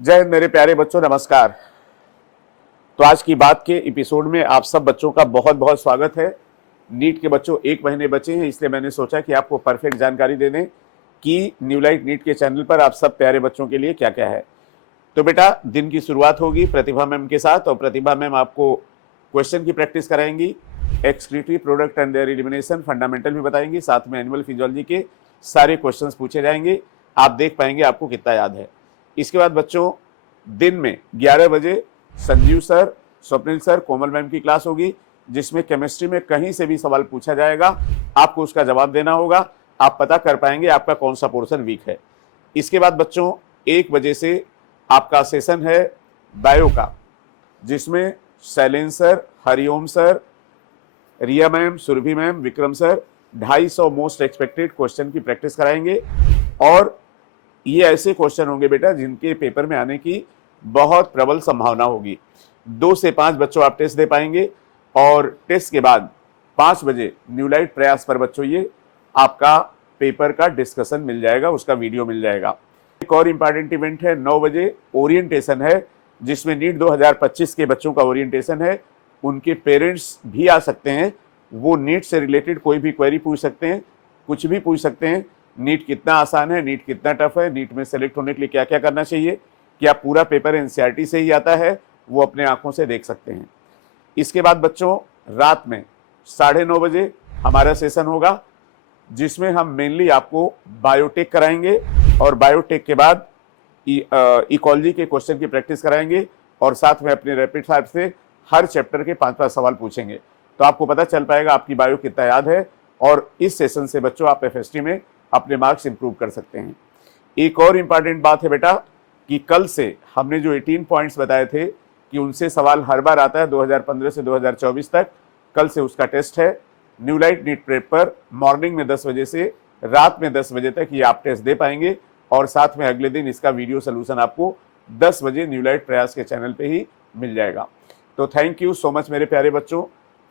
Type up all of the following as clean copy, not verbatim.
जय हिंद मेरे प्यारे बच्चों, नमस्कार। तो आज की बात के एपिसोड में आप सब बच्चों का बहुत बहुत स्वागत है। नीट के बच्चों 1 महीने बचे हैं, इसलिए मैंने सोचा कि आपको परफेक्ट जानकारी दे दें कि न्यू लाइट नीट के चैनल पर आप सब प्यारे बच्चों के लिए क्या क्या है। तो बेटा, दिन की शुरुआत होगी प्रतिभा मैम के साथ, और प्रतिभा मैम आपको क्वेश्चन की प्रैक्टिस कराएंगी, excretory product and their elimination fundamental भी बताएंगी, साथ में एनिमल फिजियोलॉजी के सारे क्वेश्चंस पूछे जाएंगे। आप देख पाएंगे आपको कितना याद है। इसके बाद बच्चों दिन में 11 बजे संजीव सर, स्वप्निल सर, कोमल मैम की क्लास होगी, जिसमें केमिस्ट्री में कहीं से भी सवाल पूछा जाएगा, आपको उसका जवाब देना होगा। आप पता कर पाएंगे आपका कौन सा पोर्शन वीक है। इसके बाद बच्चों 1 बजे से आपका सेशन है बायो का, जिसमें Shailendra sir, Hariom sir, Riya ma'am, Surabhi ma'am, Vikram sir 250 most expected question की प्रैक्टिस कराएंगे। और ये ऐसे क्वेश्चन होंगे बेटा जिनके पेपर में आने की बहुत प्रबल संभावना होगी। 2 से 5 बच्चों आप टेस्ट दे पाएंगे, और टेस्ट के बाद 5 बजे न्यू लाइट प्रयास पर बच्चों ये आपका पेपर का डिस्कशन मिल जाएगा, उसका वीडियो मिल जाएगा। एक और इम्पॉर्टेंट इवेंट है, 9 बजे ओरिएंटेशन है, जिसमें नीट 2025 के बच्चों का ओरिएंटेशन है। उनके पेरेंट्स भी आ सकते हैं, वो नीट से रिलेटेड कोई भी क्वेरी पूछ सकते हैं, कुछ भी पूछ सकते हैं। नीट कितना आसान है, नीट कितना टफ है, नीट में सेलेक्ट होने के लिए क्या क्या करना चाहिए, क्या पूरा पेपर एनसीईआरटी से ही आता है, वो अपने आंखों से देख सकते हैं। इसके बाद बच्चों रात में 9:30 बजे हमारा सेशन होगा, जिसमें हम मेनली आपको बायोटेक कराएंगे, और बायोटेक के बाद इकोलॉजी के क्वेश्चन की प्रैक्टिस कराएंगे, और साथ में अपने रैपिड फायर से हर चैप्टर के 5-5 सवाल पूछेंगे। तो आपको पता चल पाएगा आपकी बायो कितना याद है, और इस सेशन से बच्चों आप एफएसटी में अपने मार्क्स इंप्रूव कर सकते हैं। एक और इम्पॉर्टेंट बात है बेटा कि कल से हमने जो 18 पॉइंट्स बताए थे कि उनसे सवाल हर बार आता है 2015 से 2024 तक, कल से उसका टेस्ट है। न्यू लाइट नीट प्रेप पर मॉर्निंग में 10 बजे से रात में 10 बजे तक ये आप टेस्ट दे पाएंगे, और साथ में अगले दिन इसका वीडियो सोल्यूशन आपको 10 बजे न्यू लाइट प्रयास के चैनल पे ही मिल जाएगा। तो थैंक यू सो मच मेरे प्यारे बच्चों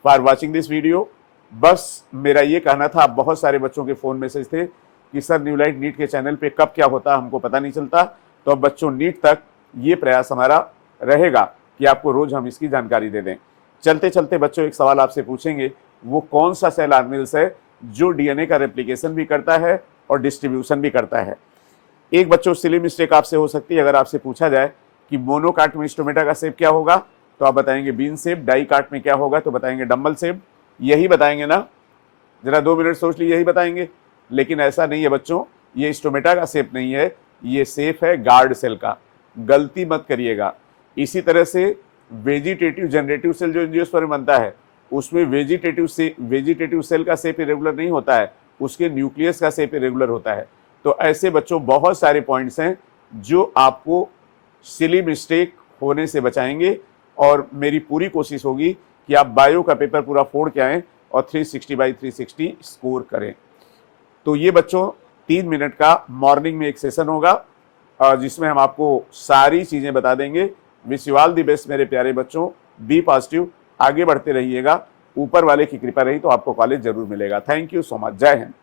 फॉर वॉचिंग दिस वीडियो। बस मेरा ये कहना था, बहुत सारे बच्चों के फ़ोन मैसेज थे कि सर न्यू लाइट नीट के चैनल पे कब क्या होता है हमको पता नहीं चलता। तो अब बच्चों नीट तक ये प्रयास हमारा रहेगा कि आपको रोज हम इसकी जानकारी दे दें। चलते चलते बच्चों एक सवाल आपसे पूछेंगे, वो कौन सा सेल ऑर्गेनेल्स है जो डीएनए का रेप्लिकेशन भी करता है और डिस्ट्रीब्यूशन भी करता है। एक बच्चों सिली मिस्टेक आपसे हो सकती है, अगर आपसे पूछा जाए कि मोनोकाट में स्टोमेटा का शेप क्या होगा, तो आप बताएंगे बीन शेप, डाई काट में क्या होगा तो बताएंगे डम्बल शेप, यही बताएंगे ना? जरा 2 मिनट सोच लीजिए, यही बताएंगे। लेकिन ऐसा नहीं है बच्चों, ये स्टोमेटा का शेप नहीं है, ये शेप है गार्ड सेल का, गलती मत करिएगा। इसी तरह से वेजिटेटिव जनरेटिव सेल जो एंजियोस्पर्म बनता है, उसमें वेजिटेटिव सेल का शेप इरेगुलर नहीं होता है, उसके न्यूक्लियस का शेप इरेगुलर होता है। तो ऐसे बच्चों बहुत सारे पॉइंट्स हैं जो आपको सिली मिस्टेक होने से बचाएंगे, और मेरी पूरी कोशिश होगी कि आप बायो का पेपर पूरा फोड़ के आएँ और 360/360 स्कोर करें। तो ये बच्चों 3 मिनट का मॉर्निंग में एक सेशन होगा, जिसमें हम आपको सारी चीज़ें बता देंगे। Wish you all the best मेरे प्यारे बच्चों, बी पॉजिटिव, आगे बढ़ते रहिएगा। ऊपर वाले की कृपा रही तो आपको कॉलेज जरूर मिलेगा। थैंक यू सो मच, जय हिंद।